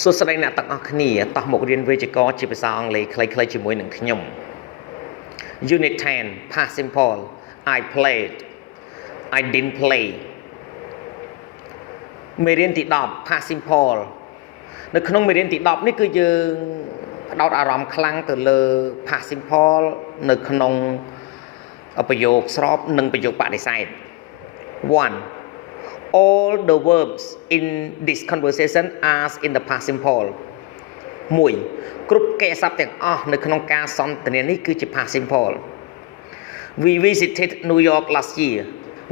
សួស្តីអ្នកទាំងអស់គ្នាតោះមករៀនវេយ្យាករណ៍ជាភាសាអង់គ្លេសខ្លីៗជាមួយនឹងខ្ញុំ Unit 10 Past Simple I played I didn't play មេរៀនទី10 Past Simple នៅក្នុងមេរៀនទី10នេះគឺយើងផ្ដោតអារម្មណ៍ខ្លាំងទៅលើ Past Simple នៅក្នុងប្រយោគស្របនិងប្រយោគបដិសេធ 1. All the verbs in this conversation are in the past simple 1. គ្រប់កិរិយាសព្ទទាំងអស់នៅក្នុងការសន្ទនានេះគឺជា past simple We visited New York last year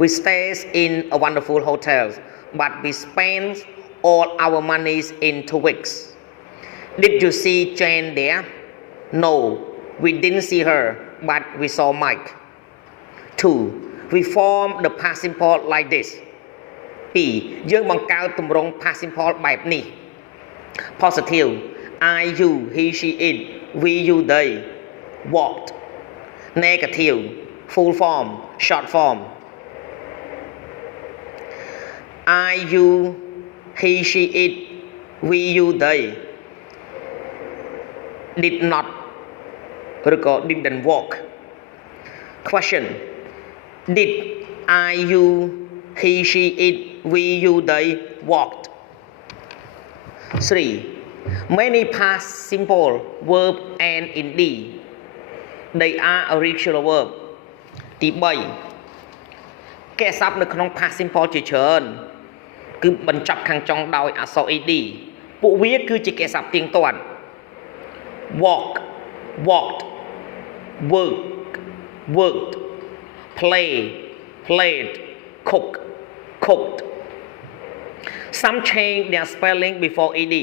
We stayed in a wonderful hotel but we spent all our monies in 2 weeks Did you see Jane there? No we didn't see her but we saw Mike 2. We form the past simple like this 2. យើងបង្កើតទម្រង់ past simple បែបនេះ Positive I you he she it we you they walked Negative full form short form I you he she it we you they did not ឬក៏ didn't walk Question Did I you he she it we you they walked 3. Many past simple verb and in D they are a regular verb ទី3កិរិយាសព្ទនៅក្នុង past simple ជាច្រើនគឺបញ្ចប់ខាងចុងដោយអក្សរ ed ពួកវាគឺជាកិរិយាសព្ទទៀងទាត់ walk walked work worked play played cook cooked Some change their spelling before ed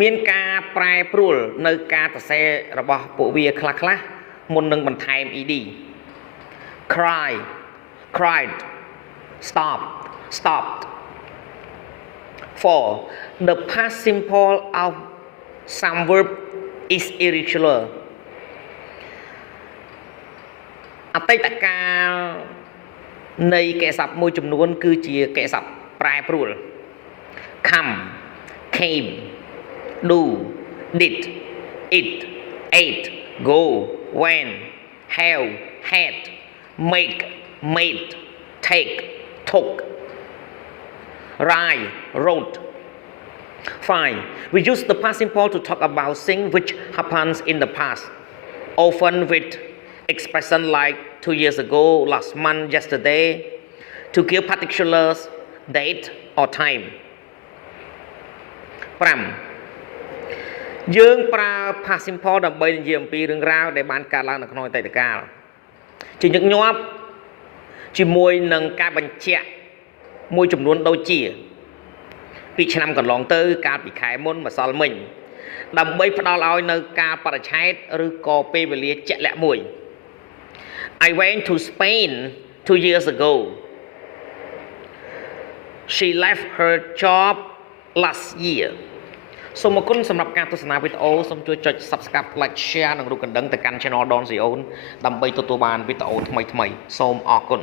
មានការប្រែប្រួលនៅការសរសេររបស់ពួកវាខ្លះៗមុននឹងបន្ថែម ed cry cried stop stopped 4. The past simple of some verb is irregular អតីតកាលនៃកិរិយាសព្ទមួយចំនួនគឺជាកិរិយាសព្ទប្រែប្រួល come came do did it ate go went have had make made take took write wrote 5. We use the past simple to talk about things which happens in the past often with expression like 2 years ago, last month, yesterday, to give particular date or time. 5. យើងប្រើ past simple ដើម្បីនិយាយអំពីរឿងរ៉ាវដែលបានកើតឡើងនៅក្នុងអតីតកាលជាញឹកញាប់ជាមួយនឹងការបញ្ជាក់មួយចំនួនដូចជាពីឆ្នាំកន្លងទៅកាលពីខែមុនម្សិលមិញដើម្បីផ្ដល់ឲ្យនៅការបរិច្ឆេទឬក៏ពេលវេលាជាក់លាក់មួយI went to Spain 2 years ago. She left her job last year. សូមអរគុណសម្រាប់ការទស្សនាវីដេអូសូមជួយចុច Subscribe Like Share និងរូបកណ្ដឹងទៅកាន់ Channel Don Sreyoun ដើម្បីទទួលបានវីដេអូថ្មីៗសូមអរគុណ